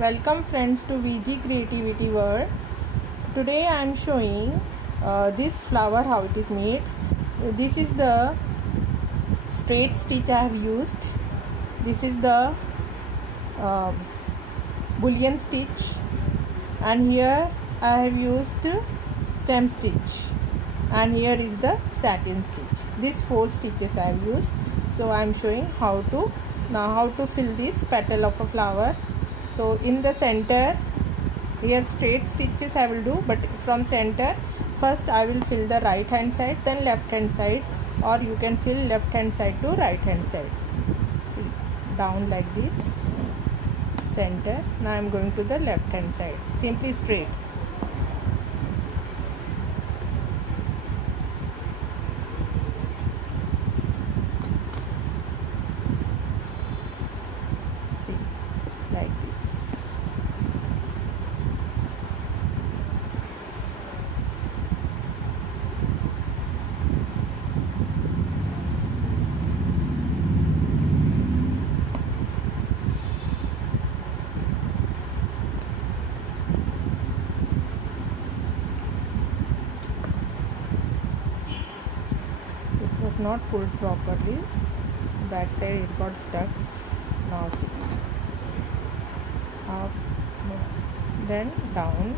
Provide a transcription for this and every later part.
Welcome friends to VG Creativity World. Today I am showing this flower how it is made. This is the straight stitch I have used. This is the bullion stitch, and here I have used stem stitch, and here is the satin stitch. These 4 stitches I have used. So I am showing how to fill this petal of a flower. So in the center, here straight stitches I will do, but from center first I will fill the right hand side, then left hand side, or you can fill left hand side to right hand side. See, down like this, center. Now I am going to the left hand side, simply straight. See, like this. Not pulled properly, back side it got stuck. Now see, up, then down,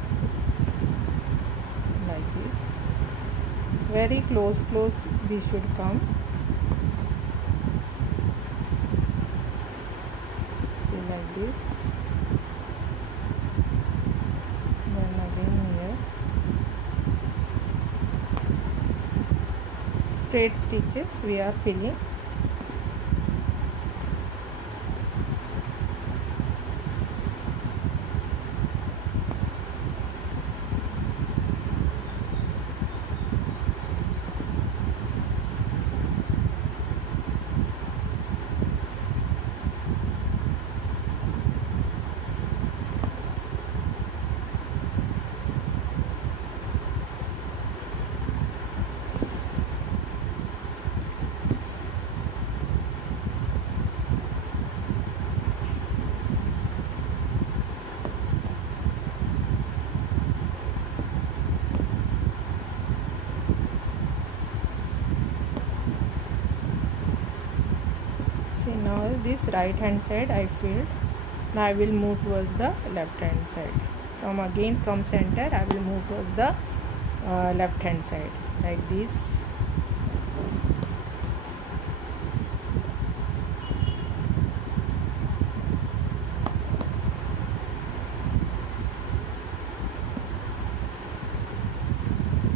like this. Very close we should come. See, like this. Then again here. Straight stitches we are filling. See, now this right hand side I filled. Now I will move towards the left hand side. From center I will move towards the left hand side, like this.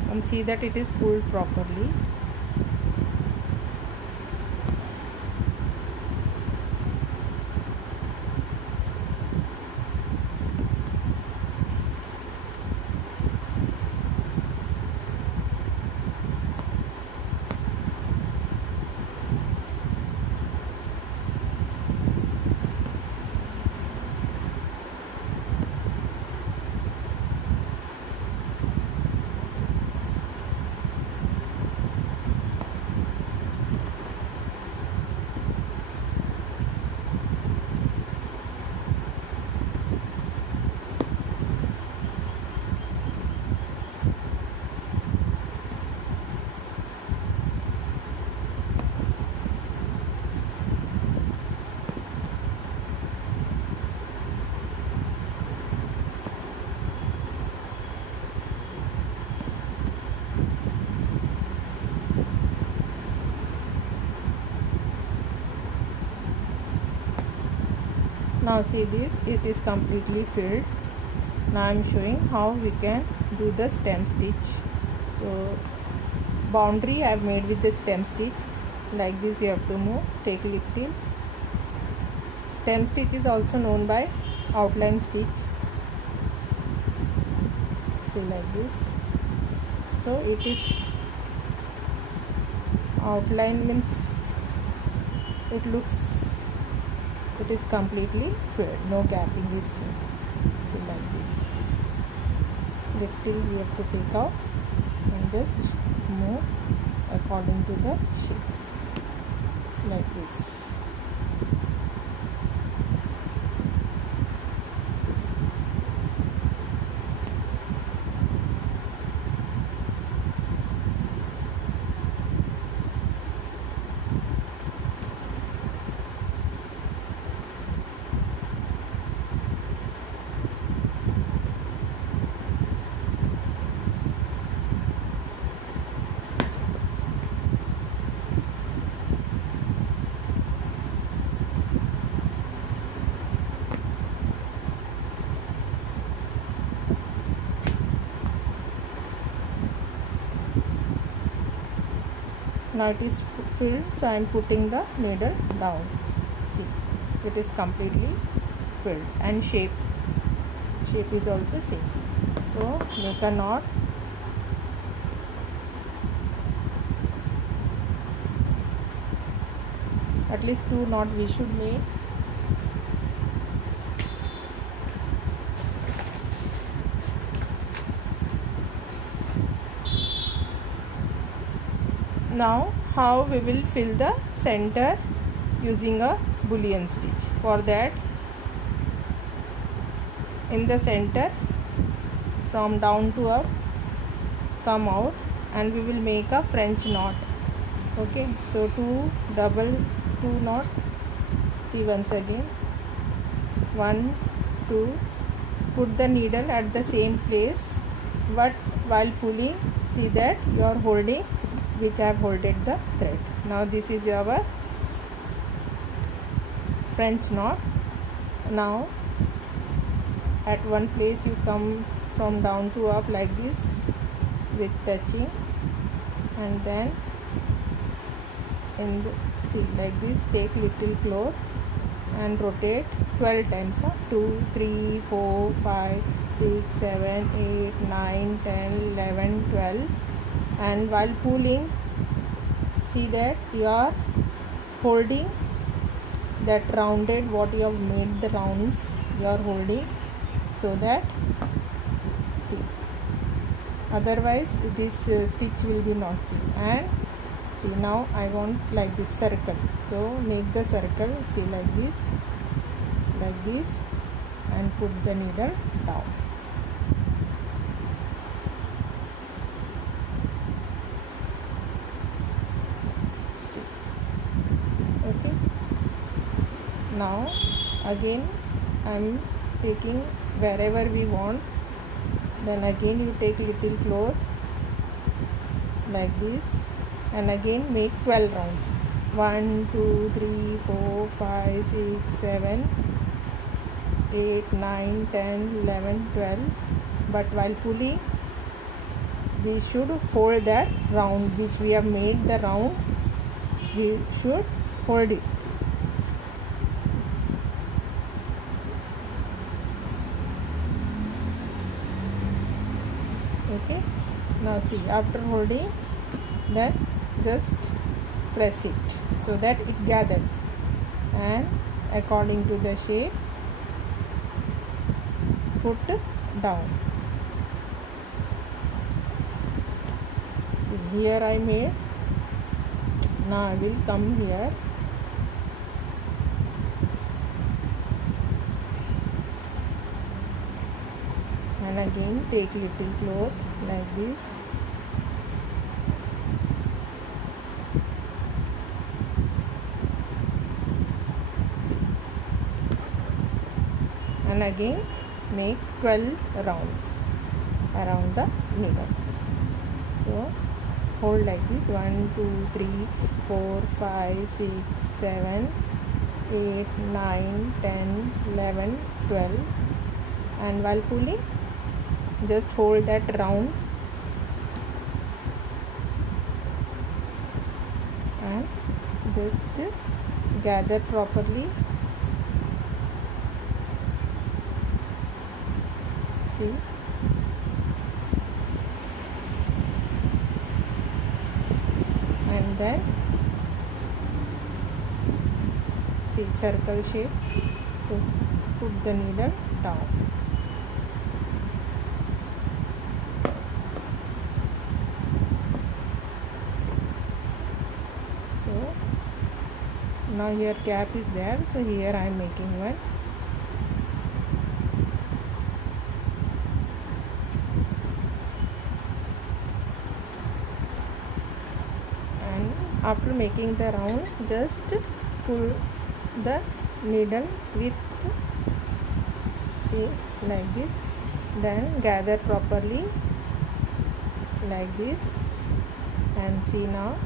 And see that it is pulled properly. Now see this, it is completely filled. Now I am showing how we can do the stem stitch. So boundary I have made with the stem stitch. Like this you have to move, take lip till. Stem stitch is also known by outline stitch. See, like this. So it is outline, means it is completely filled, no gapping is seen. See, like this. Lip till we have to take out and just move according to the shape, like this. Now it is filled, so I am putting the needle down. See, it is completely filled, and shape is also same. So make a knot. At least 2 knots we should make. Now how we will fill the center using a bullion stitch. For that, in the center from down to up come out, and we will make a French knot. Okay, so 2 knots. See, once again, 1 2, put the needle at the same place, but while pulling, see that you are holding which I have holded the thread. Now this is our French knot. Now at one place you come from down to up like this with touching, and then in the, see, like this, take little cloth and rotate 12 times. 2 3 4 5 6 7 8 9 10 11 12. And while pulling, see that you are holding that rounded, what you have made the rounds, you are holding, so that, see, otherwise this stitch will be not seen. And see, now I want like this circle, so make the circle, see, like this, and put the needle down. Okay, now again I am taking wherever we want, then again you take little cloth like this, and again make 12 rounds. 1 2 3 4 5 6 7 8 9 10 11 12. But while pulling, we should hold that round which we have made the round, we should hold it. Okay, now see, after holding, then just press it so that it gathers, and according to the shape put down. See, here I made. Now I will come here, and again take little cloth like this, see, and again make 12 rounds around the needle. So hold like this, 1 2 3 4 5 6 7 8 9 10 11 12. And while pulling, just hold that round and just gather properly. See, and then see, circle shape, so put the needle down. So now here cap is there, so here I am making one. And after making the round, just pull the needle with, see, like this, then gather properly like this, and see, now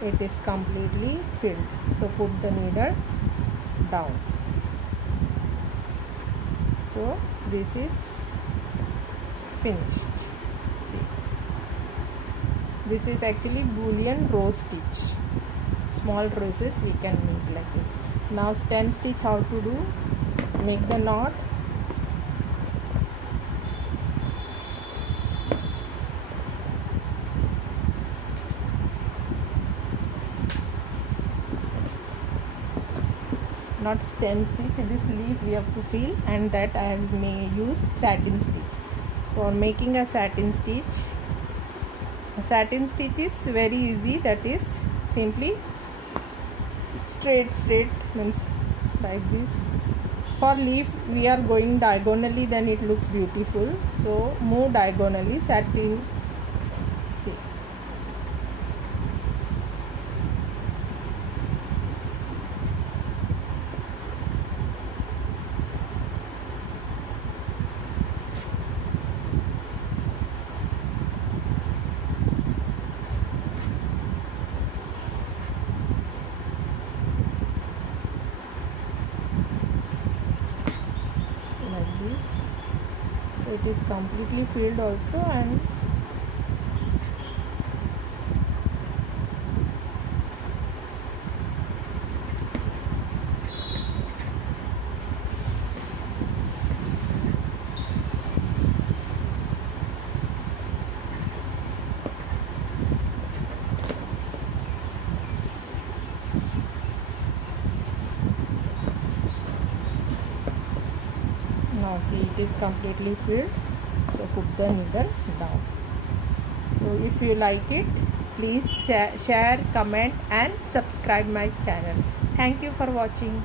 it is completely filled, so put the needle down. So this is finished. See, This is actually boolean row stitch. Small roses we can make like this. Now stem stitch, how to do? Make the knot. Not stem stitch, this leaf we have to fill, and that I may use satin stitch. For making a satin stitch is very easy. That is simply straight means like this. For leaf we are going diagonally, then it looks beautiful, so move diagonally. Satin, see, this. So it is completely filled also, and now see, it is completely filled. So put the needle down. So if you like it, please share, comment and subscribe my channel. Thank you for watching.